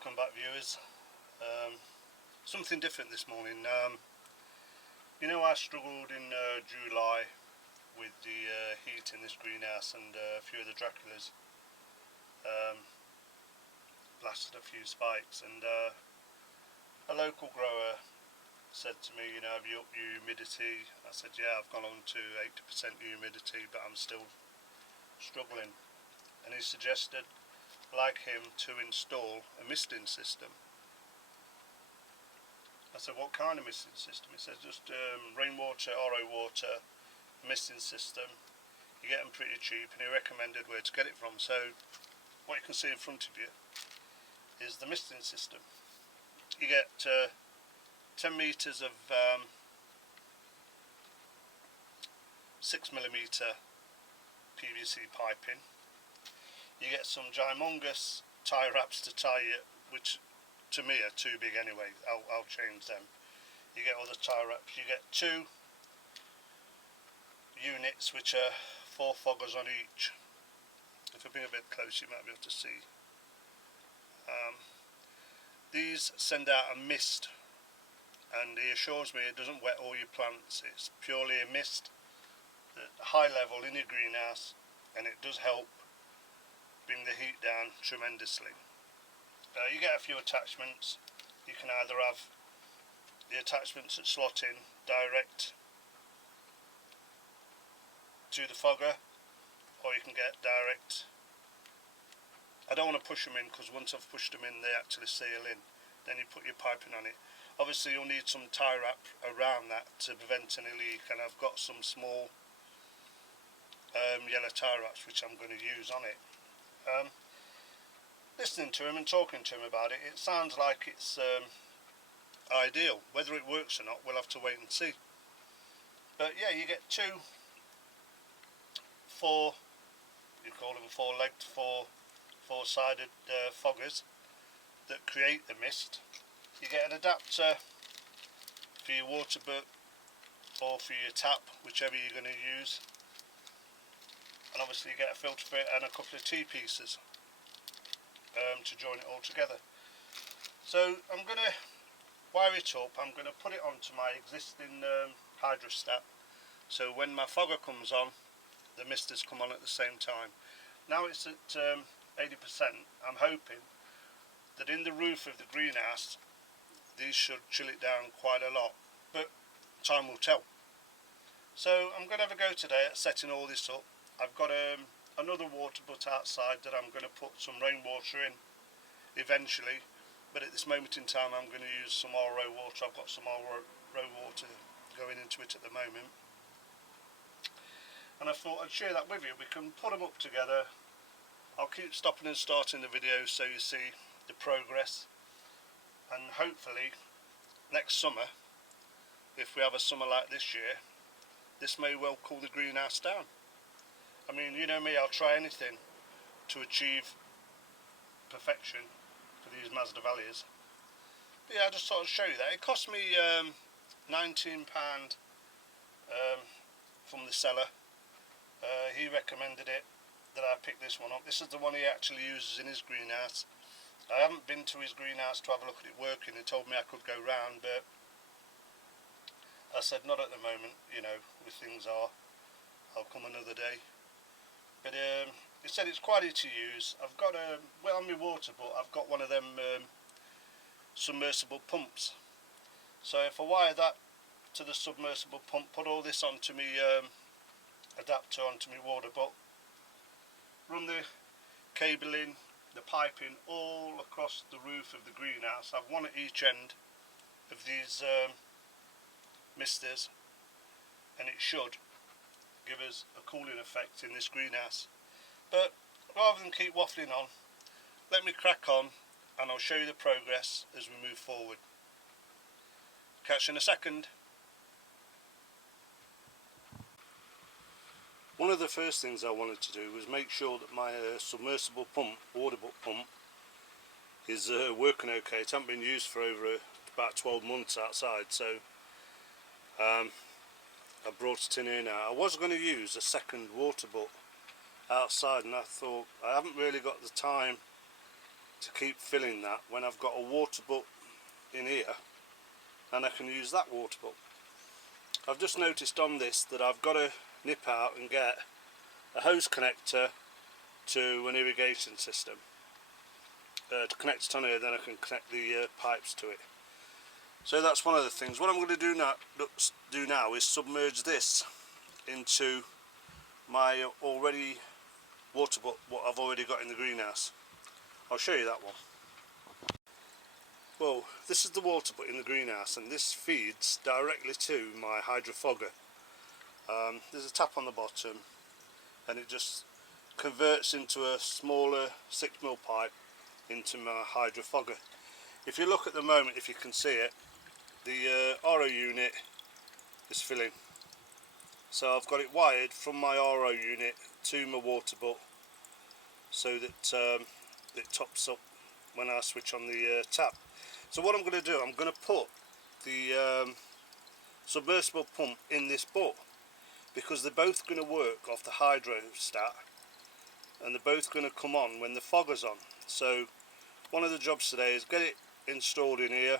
Welcome back, viewers. Something different this morning. You know, I struggled in July with the heat in this greenhouse, and a few of the Draculas blasted a few spikes, and a local grower said to me, you know, have you upped your humidity? I said, yeah, I've gone on to 80% humidity, but I'm still struggling. And he suggested, like him, to install a misting system. I said, what kind of misting system? He says, just rainwater, RO water misting system. You get them pretty cheap, and he recommended where to get it from. So what you can see in front of you is the misting system. You get 10 metres of 6mm PVC piping. You get some gymongous tie wraps to tie it, which to me are too big anyway. I'll change them. You get other tie wraps. You get 2 units which are 4 foggers on each. If I bring a bit closer, you might be able to see. These send out a mist, and he assures me it doesn't wet all your plants. It's purely a mist at high level in your greenhouse, and it does help bring the heat down tremendously. You get a few attachments. You can either have the attachments that slot in direct to the fogger, or you can get direct. I don't want to push them in, because once I've pushed them in they actually seal in. Then you put your piping on it. Obviously you'll need some tie wrap around that to prevent any leak, and I've got some small yellow tie wraps which I'm going to use on it. Listening to him and talking to him about it, it sounds like it's ideal. Whether it works or not, we'll have to wait and see. But yeah, you get 2 you call them 4-legged, 4-sided foggers that create the mist. You get an adapter for your water butt or for your tap, whichever you're going to use. And obviously you get a filter for it and a couple of T-pieces to join it all together. So I'm going to wire it up. I'm going to put it onto my existing hydrostat, so when my fogger comes on, the misters come on at the same time. Now it's at 80%. I'm hoping that in the roof of the greenhouse these should chill it down quite a lot, but time will tell. So I'm going to have a go today at setting all this up. I've got another water butt outside that I'm going to put some rainwater in eventually, but at this moment in time I'm going to use some RO water. I've got some RO water going into it at the moment, and I thought I'd share that with you. We can put them up together. I'll keep stopping and starting the video so you see the progress, and hopefully next summer, if we have a summer like this year, this may well cool the greenhouse down. I mean, you know me, I'll try anything to achieve perfection for these Masdevallias. But yeah, I just thought I'd show you that. It cost me £19 from the seller. He recommended it, that I pick this one up. This is the one he actually uses in his greenhouse. I haven't been to his greenhouse to have a look at it working. He told me I could go round, but I said not at the moment, you know, with things are. I'll come another day. But he said it's quite easy to use. I've got well, on my water, but I've got one of them submersible pumps. So if I wire that to the submersible pump, put all this onto me adapter onto my water butt, run the cabling, the piping all across the roof of the greenhouse. I've one at each end of these misters, and it should give us a cooling effect in this greenhouse. But rather than keep waffling on, let me crack on and I'll show you the progress as we move forward. Catch you in a second. One of the first things I wanted to do was make sure that my submersible pump, water butt pump, is working okay. It hasn't been used for over about 12 months outside, so I brought it in here now. I was going to use a second water butt outside, and I thought I haven't really got the time to keep filling that when I've got a water butt in here, and I can use that water butt. I've just noticed on this that I've got to nip out and get a hose connector to an irrigation system to connect it on here, then I can connect the pipes to it. So that's one of the things. What I'm going to do now is submerge this into my already water butt, what I've already got in the greenhouse. I'll show you that one. Well, this is the water butt in the greenhouse, and this feeds directly to my hydrofogger. There's a tap on the bottom, and it just converts into a smaller 6mm pipe into my hydrofogger. If you look at the moment, if you can see it, the RO unit is filling. So I've got it wired from my RO unit to my water butt so that it tops up when I switch on the tap. So what I'm going to do, I'm going to put the submersible pump in this butt, because they're both going to work off the hydrostat, and they're both going to come on when the fogger's on. So one of the jobs today is get it installed in here,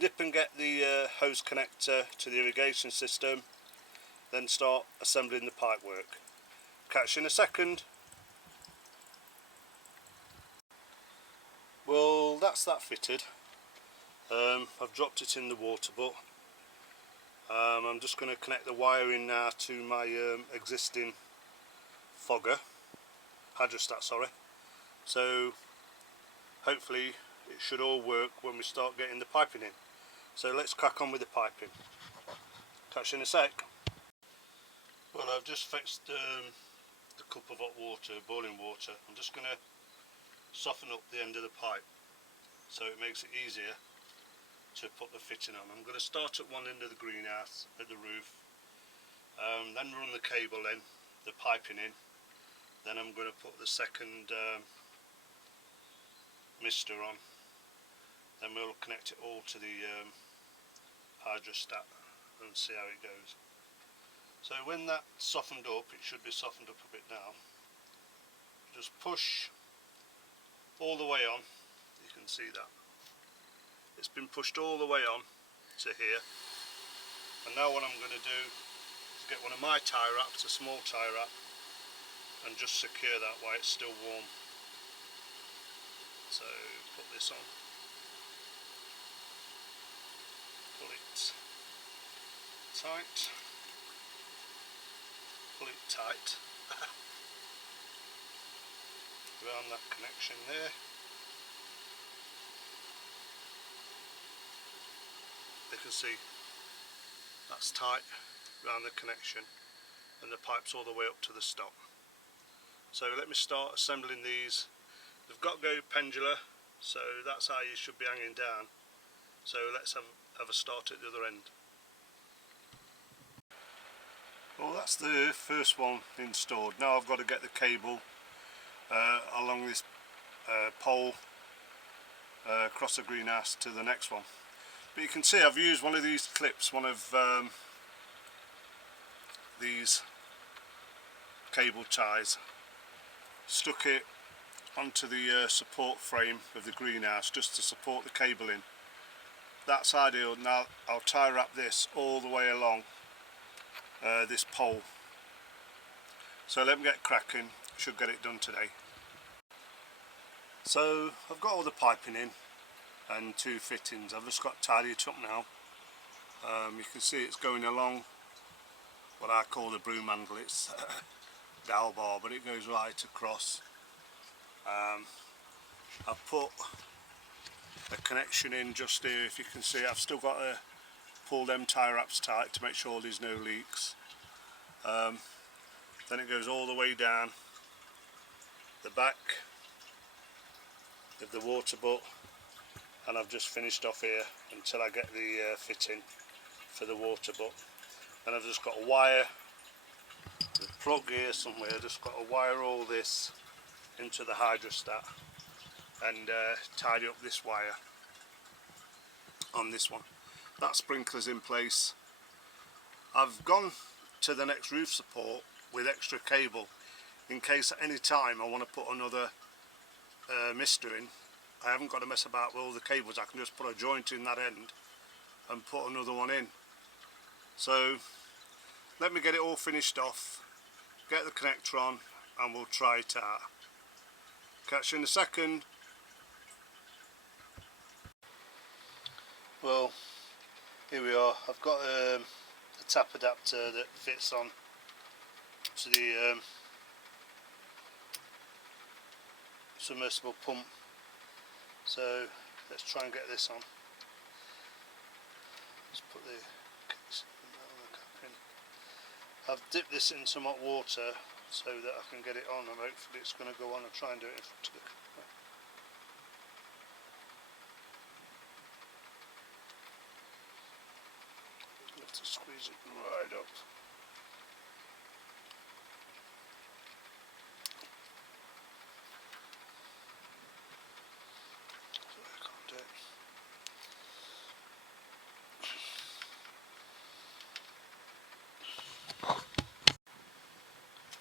nip and get the hose connector to the irrigation system, then start assembling the pipe work. Catch you in a second. Well, that's that fitted. I've dropped it in the water butt. I'm just going to connect the wiring now to my existing fogger, hydrostat, sorry. So hopefully it should all work when we start getting the piping in. So let's crack on with the piping. Catch you in a sec. Well, I've just fixed the cup of hot water, boiling water. I'm just going to soften up the end of the pipe so it makes it easier to put the fitting on. I'm going to start at one end of the greenhouse, at the roof, then run the cable in, the piping in, then I'm going to put the second mister on, then we'll connect it all to the hydrostat and see how it goes. So when that's softened up, it should be softened up a bit now, just push all the way on. You can see that it's been pushed all the way on to here, and now what I'm going to do is get one of my tie wraps, a small tie wrap, and just secure that while it's still warm. So put this on, pull it tight, pull it tight around that connection there. You can see that's tight around the connection, and the pipe's all the way up to the stop. So let me start assembling these. They've got to go pendular, so that's how you should be hanging down. So let's have a start at the other end. Well, that's the first one installed. Now I've got to get the cable along this pole across the greenhouse to the next one. But you can see I've used one of these clips, one of these cable ties, stuck it onto the support frame of the greenhouse just to support the cable in. That's ideal. Now I'll tie wrap this all the way along this pole. So let me get cracking, should get it done today. So I've got all the piping in and two fittings. I've just got to tidy it up now. You can see it's going along what I call the broom handle. It's dowel bar, but it goes right across. I've put a connection in just here. If you can see, I've still got to pull them tie wraps tight to make sure there's no leaks. Then it goes all the way down the back of the water butt, and I've just finished off here until I get the fitting for the water butt. Then I've just got a wire, the plug here somewhere, just got to wire all this into the hydrostat and tidy up this wire on this one. That sprinkler's in place. I've gone to the next roof support with extra cable in case at any time I want to put another mister in. I haven't got to mess about with all the cables. I can just put a joint in that end and put another one in. So let me get it all finished off, get the connector on, and we'll try it out. Catch you in a second. Well, here we are. I've got a tap adapter that fits on to the submersible pump. So let's try and get this on. Let's put the cap in. I've dipped this in some hot water so that I can get it on, and hopefully it's going to go on. I'll try and do it in front of the camera. You have to squeeze it right up.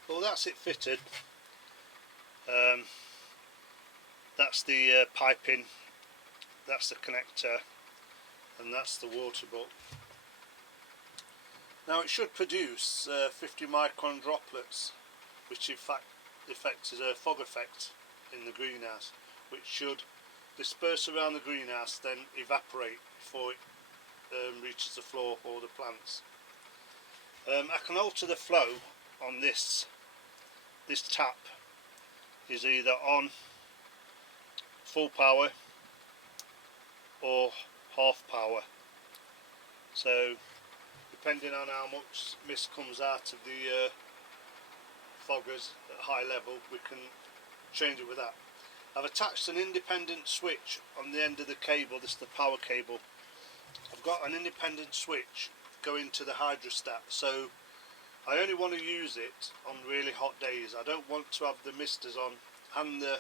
Well, that's it fitted. That's the piping, that's the connector, and that's the water butt. Now it should produce 50 micron droplets, which in fact is a fog effect in the greenhouse, which should disperse around the greenhouse, then evaporate before it reaches the floor or the plants. I can alter the flow on this. This tap is either on full power or half power, so depending on how much mist comes out of the foggers at high level, we can change it with that. I've attached an independent switch on the end of the cable. This is the power cable. I've got an independent switch going to the hydrostat, so I only want to use it on really hot days. I don't want to have the misters on and the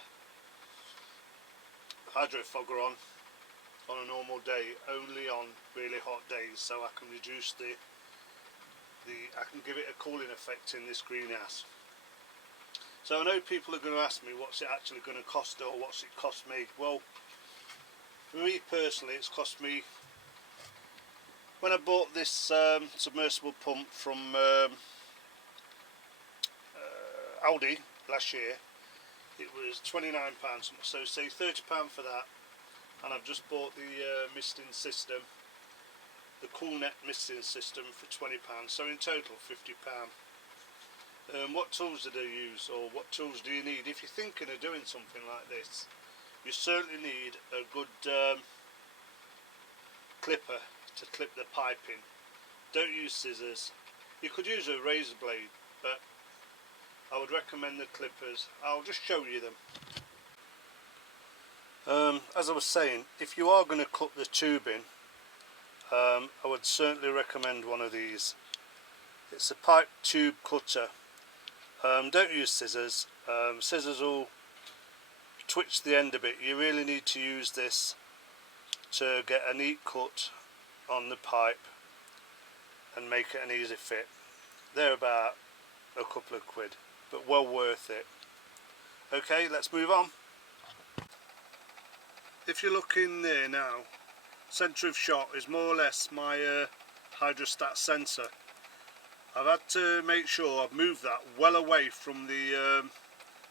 hydro fogger on a normal day, only on really hot days, so I can reduce I can give it a cooling effect in this greenhouse. So I know people are going to ask me, what's it actually going to cost, or what's it cost me? Well, for me personally, it's cost me, when I bought this submersible pump from Aldi last year, it was £29, so say £30 for that, and I've just bought the misting system, the Coolnet misting system, for £20, so in total £50. What tools did I use, or what tools do you need? If you're thinking of doing something like this, you certainly need a good clipper to clip the pipe in. Don't use scissors. You could use a razor blade, but I would recommend the clippers. I'll just show you them. As I was saying, if you are going to cut the tubing, I would certainly recommend one of these. It's a pipe tube cutter. Don't use scissors. Scissors will twitch the end a bit. You really need to use this to get a neat cut on the pipe and make it an easy fit. They're about a couple of quid, but well worth it. Okay, let's move on. If you look in there now, centre of shot is more or less my hydrostat sensor. I've had to make sure I've moved that well away from the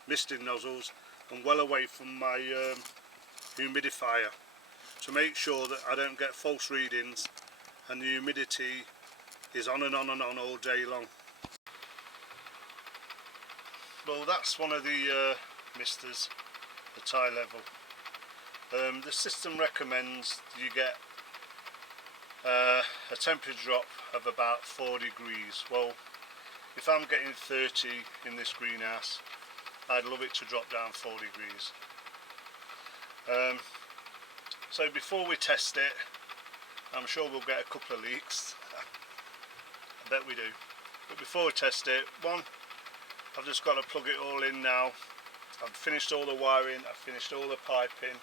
misting nozzles and well away from my humidifier, to make sure that I don't get false readings and the humidity is on and on and on all day long. Well, that's one of the misters at high level. The system recommends you get a temperature drop of about 4 degrees. Well, if I'm getting 30 in this greenhouse, I'd love it to drop down 4 degrees. So before we test it, I'm sure we'll get a couple of leaks. I bet we do. But before we test it, I've just got to plug it all in now. I've finished all the wiring, I've finished all the piping,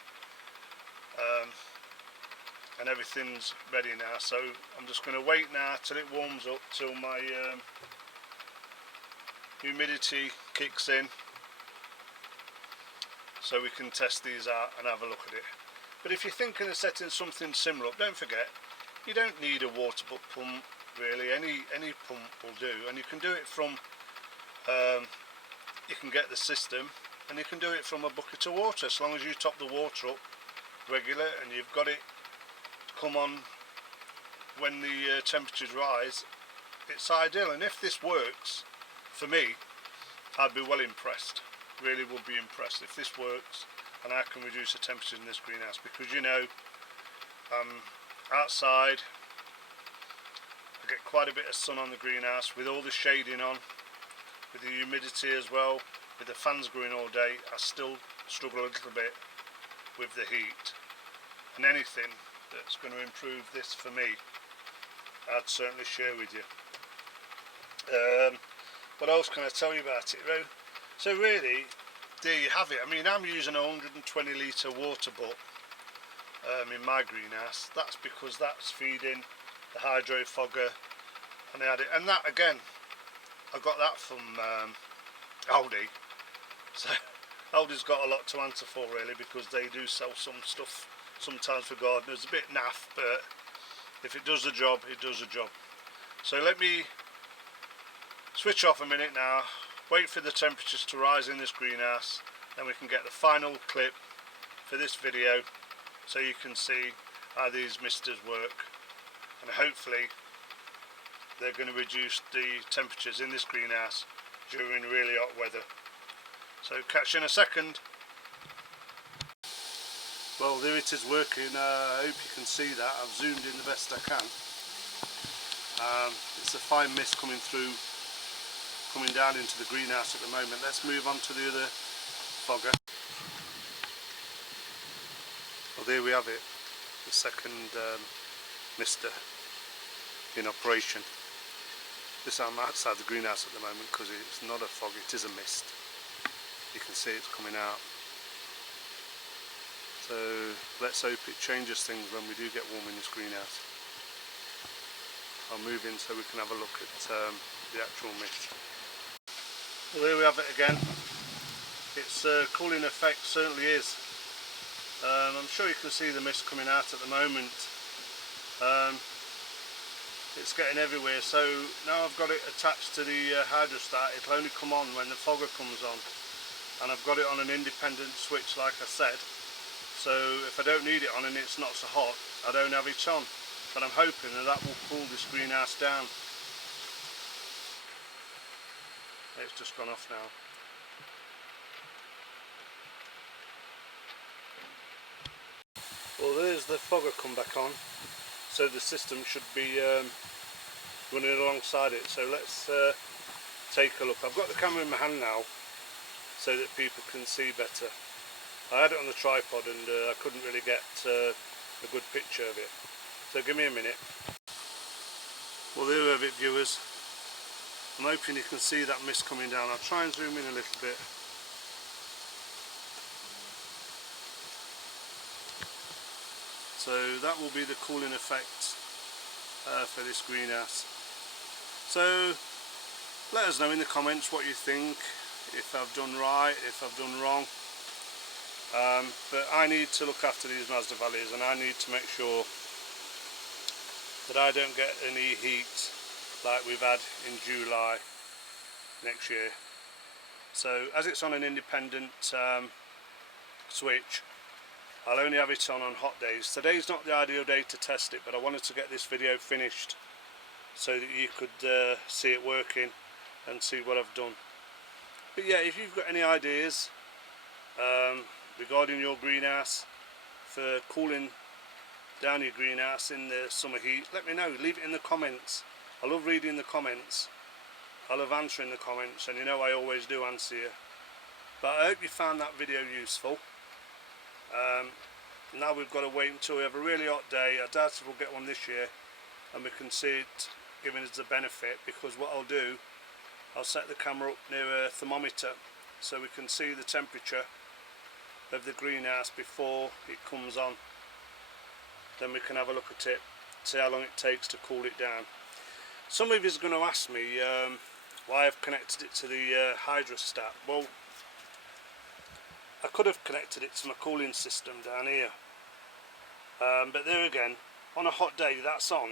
and everything's ready now. So I'm just going to wait now till it warms up, till my humidity kicks in. so we can test these out and have a look at it. But if you're thinking of setting something similar up, don't forget, you don't need a water pump really. Any pump will do, and you can do it from you can get the system and you can do it from a bucket of water, as long as you top the water up regular and you've got it come on when the temperatures rise. It's ideal, and if this works for me, I'd be well impressed, really would be impressed if this works and I can reduce the temperatures in this greenhouse, because you know, outside I get quite a bit of sun on the greenhouse with all the shading on, with the humidity as well, with the fans going all day. I still struggle a little bit with the heat, and anything that's going to improve this for me, I'd certainly share with you. What else can I tell you about it, though? So really, there you have it. I mean, I'm using a 120 litre water butt in my greenhouse. That's because that's feeding the hydro fogger, and and that again, I got that from Aldi. So Aldi's got a lot to answer for really, because they do sell some stuff sometimes for gardeners, a bit naff, but if it does the job, it does the job. So let me switch off a minute now, wait for the temperatures to rise in this greenhouse, then we can get the final clip for this video so you can see how these misters work, and hopefully they're going to reduce the temperatures in this greenhouse during really hot weather. So catch you in a second. Well, there it is working. I hope you can see that. I've zoomed in the best I can. It's a fine mist coming down into the greenhouse at the moment. Let's move on to the other fogger. Well, there we have it, the second mister in operation. I'm outside the greenhouse at the moment because it's not a fog, it is a mist. You can see it's coming out. So let's hope it changes things when we do get warm in this greenhouse. I'll move in so we can have a look at the actual mist. Well, there we have it again. Its cooling effect certainly is. I'm sure you can see the mist coming out at the moment. It's getting everywhere, so now I've got it attached to the hydrostat. It'll only come on when the fogger comes on, and I've got it on an independent switch like I said, so if I don't need it on and it's not so hot, I don't have it on, but I'm hoping that will cool this greenhouse down. It's just gone off now. Well, there's the fogger come back on, so the system should be running alongside it. So let's take a look. I've got the camera in my hand now so that people can see better. I had it on the tripod and I couldn't really get a good picture of it, so give me a minute. Well, there we have it, viewers. I'm hoping you can see that mist coming down. I'll try and zoom in a little bit. So that will be the cooling effect for this greenhouse. So let us know in the comments what you think, if I've done right, if I've done wrong. But I need to look after these Masdevallias, and I need to make sure that I don't get any heat like we've had in July next year. So as it's on an independent switch, I'll only have it on hot days. Today's not the ideal day to test it, but I wanted to get this video finished so that you could see it working and see what I've done. But yeah, if you've got any ideas regarding your greenhouse for cooling down your greenhouse in the summer heat, let me know. Leave it in the comments. I love reading the comments. I love answering the comments, and you know I always do answer you. But I hope you found that video useful. Now we've got to wait until we have a really hot day. I doubt if we'll get one this year, and we can see it giving us the benefit, because what I'll do, I'll set the camera up near a thermometer so we can see the temperature of the greenhouse before it comes on. Then we can have a look at it, see how long it takes to cool it down. Some of you are going to ask me why I've connected it to the hydrostat. Well, I could have connected it to my cooling system down here, but there again, on a hot day that's on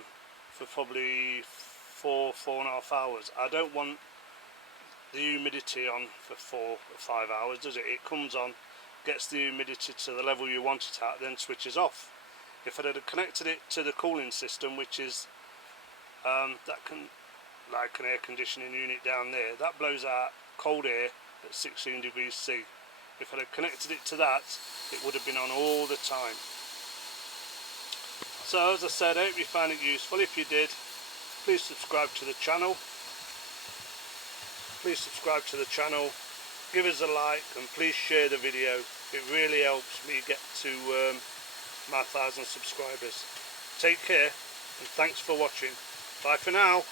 for probably 4.5 hours. I don't want the humidity on for 4 or 5 hours, does it? It comes on, gets the humidity to the level you want it at, then switches off. If I had connected it to the cooling system, which is that can, like an air conditioning unit down there, that blows out cold air at 16 degrees C. If I had connected it to that, it would have been on all the time. So as I said, I hope you found it useful. If you did, please subscribe to the channel. Please subscribe to the channel, give us a like, and please share the video. It really helps me get to my 1,000 subscribers. Take care, and thanks for watching. Bye for now.